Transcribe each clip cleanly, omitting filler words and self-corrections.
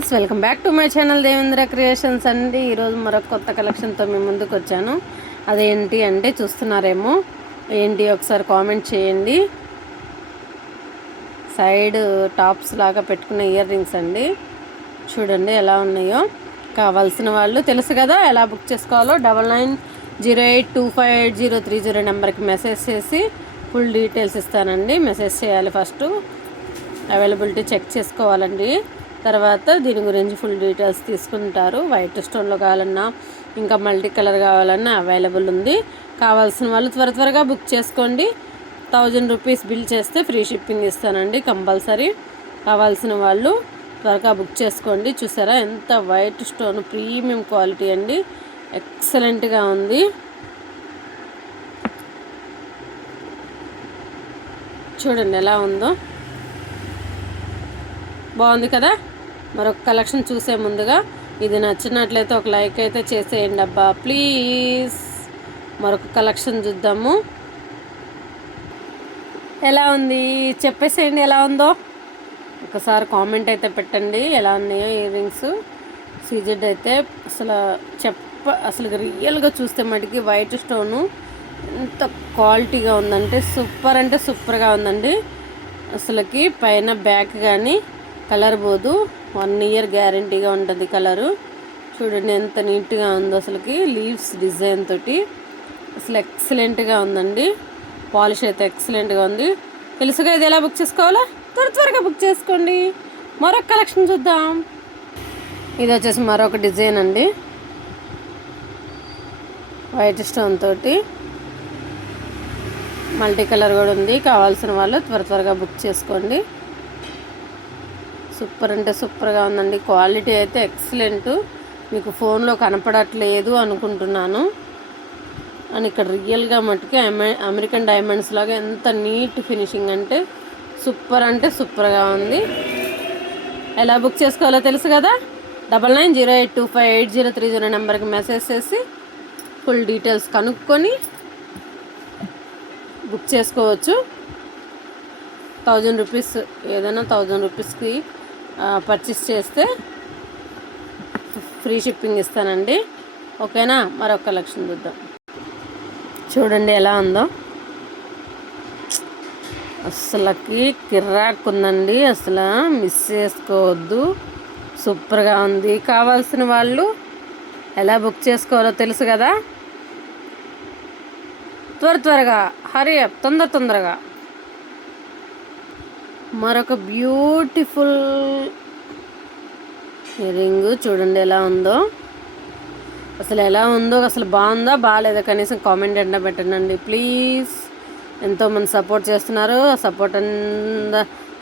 Friends, welcome back to my channel Devendra creations అండి. ఈరోజు మరొక కొత్త కలెక్షన్తో మీ ముందుకు వచ్చాను. అదేంటి అంటే చూస్తున్నారేమో, ఏంటి ఒకసారి కామెంట్ చేయండి. సైడ్ టాప్స్ లాగా పెట్టుకున్న ఇయర్ రింగ్స్ అండి. చూడండి ఎలా ఉన్నాయో. కావాల్సిన వాళ్ళు తెలుసు కదా ఎలా బుక్ చేసుకోవాలో. 9908258030 నెంబర్కి మెసేజ్ చేసి ఫుల్ డీటెయిల్స్ ఇస్తానండి. మెసేజ్ చేయాలి. ఫస్ట్ అవైలబిలిటీ చెక్ చేసుకోవాలండి. తర్వాత దీని గురించి ఫుల్ డీటెయిల్స్ తీసుకుంటారు. వైట్ స్టోన్లో కావాలన్నా, ఇంకా మల్టీ కలర్ కావాలన్నా అవైలబుల్ ఉంది. కావాల్సిన వాళ్ళు త్వరగా బుక్ చేసుకోండి. 1000 రూపీస్ బిల్ చేస్తే ఫ్రీ షిప్పింగ్ ఇస్తానండి కంపల్సరీ. కావాల్సిన వాళ్ళు త్వరగా బుక్ చేసుకోండి. చూసారా ఎంత వైట్ స్టోన్, ప్రీమియం క్వాలిటీ అండి. ఎక్సలెంట్గా ఉంది. చూడండి ఎలా ఉందో, బాగుంది కదా. మరొక కలెక్షన్ చూసే ముందుగా ఇది నచ్చినట్లయితే ఒక లైక్ అయితే చేసేయండి అబ్బా ప్లీజ్. మరొక కలెక్షన్ చూద్దాము. ఎలా ఉంది చెప్పేసేయండి, ఎలా ఉందో ఒకసారి కామెంట్ అయితే పెట్టండి. ఎలా ఉన్నాయో ఇయర్ రింగ్స్. సీజెడ్ అయితే అసలు రియల్గా చూస్తే మటుకి వైట్ స్టోను ఎంత క్వాలిటీగా ఉందంటే సూపర్గా ఉందండి. అసలుకి పైన బ్యాక్ కానీ కలర్ పోదు. 1 ఇయర్ గ్యారంటీగా ఉంటుంది కలరు. చూడండి ఎంత నీట్గా ఉందో. అసలుకి లీవ్స్ డిజైన్ తోటి అసలు ఎక్సలెంట్గా ఉందండి. పాలిష్ అయితే ఎక్సలెంట్గా ఉంది. తెలుసుగా ఇది ఎలా బుక్ చేసుకోవాలో. త్వరగా బుక్ చేసుకోండి. మరొక కలెక్షన్ చూద్దాం. ఇది వచ్చేసి మరొక డిజైన్ అండి. వైట్ స్టోన్ తోటి మల్టీ కలర్ కూడా ఉంది. కావాల్సిన వాళ్ళు త్వరగా బుక్ చేసుకోండి. సూపర్ అంటే సూపర్గా ఉందండి. క్వాలిటీ అయితే ఎక్సలెంట్. మీకు ఫోన్లో కనపడట్లేదు అనుకుంటున్నాను. అని ఇక్కడ రియల్గా మట్టుకి అమెరికన్ డైమండ్స్ లాగా ఎంత నీట్ ఫినిషింగ్ అంటే సూపర్గా ఉంది. ఎలా బుక్ చేసుకోవాలో తెలుసు కదా. 9908258030 నెంబర్కి మెసేజ్ చేసి ఫుల్ డీటెయిల్స్ కనుక్కొని బుక్ చేసుకోవచ్చు. 1000 రూపీస్ ఏదైనా 1000 రూపీస్కి పర్చేస్ చేస్తే ఫ్రీ షిప్పింగ్ ఇస్తానండి. ఓకేనా. మరొక కలెక్షన్ చూద్దాం. చూడండి ఎలా ఉందో. అసలుకి కిర్రాక్ ఉందండి. అసలు మిస్ చేసుకోవద్దు. సూపర్గా ఉంది. కావాల్సిన వాళ్ళు ఎలా బుక్ చేసుకోవాలో తెలుసు కదా. త్వరగా హరీ అప్, తొందరగా. మరొక బ్యూటిఫుల్ ఇయర్ రింగ్ చూడండి ఎలా ఉందో. అసలు బాగుందా బాగాలేదా కనీసం కామెంట్ ఎండ పెట్టండి ప్లీజ్. ఎంతోమంది సపోర్ట్ చేస్తున్నారు.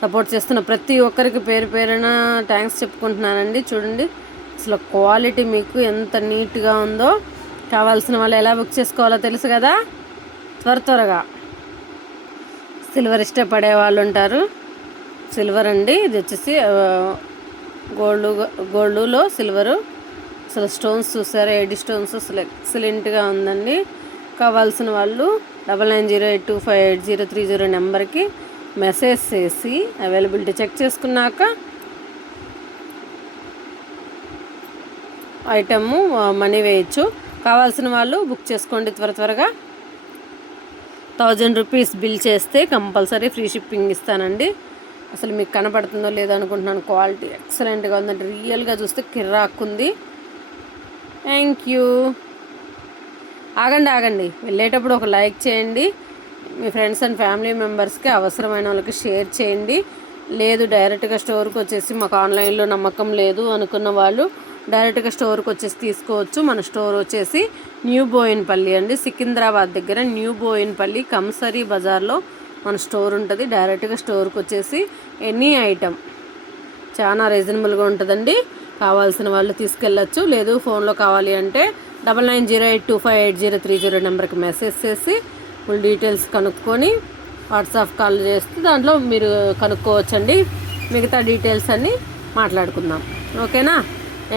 సపోర్ట్ చేస్తున్న ప్రతి ఒక్కరికి పేరున థ్యాంక్స్ చెప్పుకుంటున్నానండి. చూడండి అసలు క్వాలిటీ మీకు ఎంత నీట్గా ఉందో. కావాల్సిన వాళ్ళు ఎలా బుక్ చేసుకోవాలో తెలుసు కదా. త్వరగా. సిల్వర్ ఇష్టపడే వాళ్ళు ఉంటారు. సిల్వర్ అండి. ఇది వచ్చేసి గోల్డ్లో సిల్వరు. అసలు స్టోన్స్ చూసారా, ఎడి స్టోన్స్ అసలు ఎక్సలెంట్గా ఉందండి. కావాల్సిన వాళ్ళు 9908258030 నెంబర్కి మెసేజ్ చేసి అవైలబిలిటీ చెక్ చేసుకున్నాక ఐటమ్ మనీ వేయచ్చు. కావాల్సిన వాళ్ళు బుక్ చేసుకోండి త్వరగా. 1000 రూపీస్ బిల్ చేస్తే కంపల్సరీ ఫ్రీ షిప్పింగ్ ఇస్తానండి. అసలు మీకు కనపడుతుందో లేదో అనుకుంటున్నాను. క్వాలిటీ ఎక్సలెంట్గా ఉందండి. రియల్గా చూస్తే కిర్రాక్కుంది. Thank you. ఆగండి. వెళ్ళేటప్పుడు ఒక లైక్ చేయండి. మీ ఫ్రెండ్స్ అండ్ ఫ్యామిలీ మెంబర్స్కి అవసరమైన వాళ్ళకి షేర్ చేయండి. లేదు డైరెక్ట్గా స్టోర్కి వచ్చేసి మాకు ఆన్లైన్లో నమ్మకం లేదు అనుకున్న వాళ్ళు డైరెక్ట్గా స్టోర్కి వచ్చేసి తీసుకోవచ్చు. మన స్టోర్ వచ్చేసి న్యూ బోయిన్పల్లి అండి. సికింద్రాబాద్ దగ్గర న్యూ బోయిన్పల్లి కంసరీ బజార్లో మన స్టోర్ ఉంటుంది. డైరెక్ట్గా స్టోర్కి వచ్చేసి ఎనీ ఐటమ్ చాలా రీజనబుల్గా ఉంటుందండి. కావాల్సిన వాళ్ళు తీసుకెళ్ళచ్చు. లేదు ఫోన్లో కావాలి అంటే 9908258030 నెంబర్కి మెసేజ్ చేసి ఫుల్ డీటెయిల్స్ కనుక్కొని వాట్సాప్ కాల్ చేస్తే దాంట్లో మీరు కనుక్కోవచ్చండి. మిగతా డీటెయిల్స్ అన్నీ మాట్లాడుకుందాం. ఓకేనా.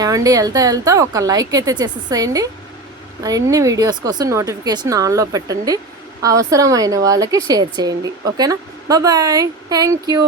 ఏమండి వెళ్తా ఒక లైక్ అయితే చేసేసేయండి. మరిన్ని వీడియోస్ కోసం నోటిఫికేషన్ ఆన్లో పెట్టండి. అవసరమైన వాళ్ళకి షేర్ చేయండి. ఓకేనా. బాయ్. Thank you.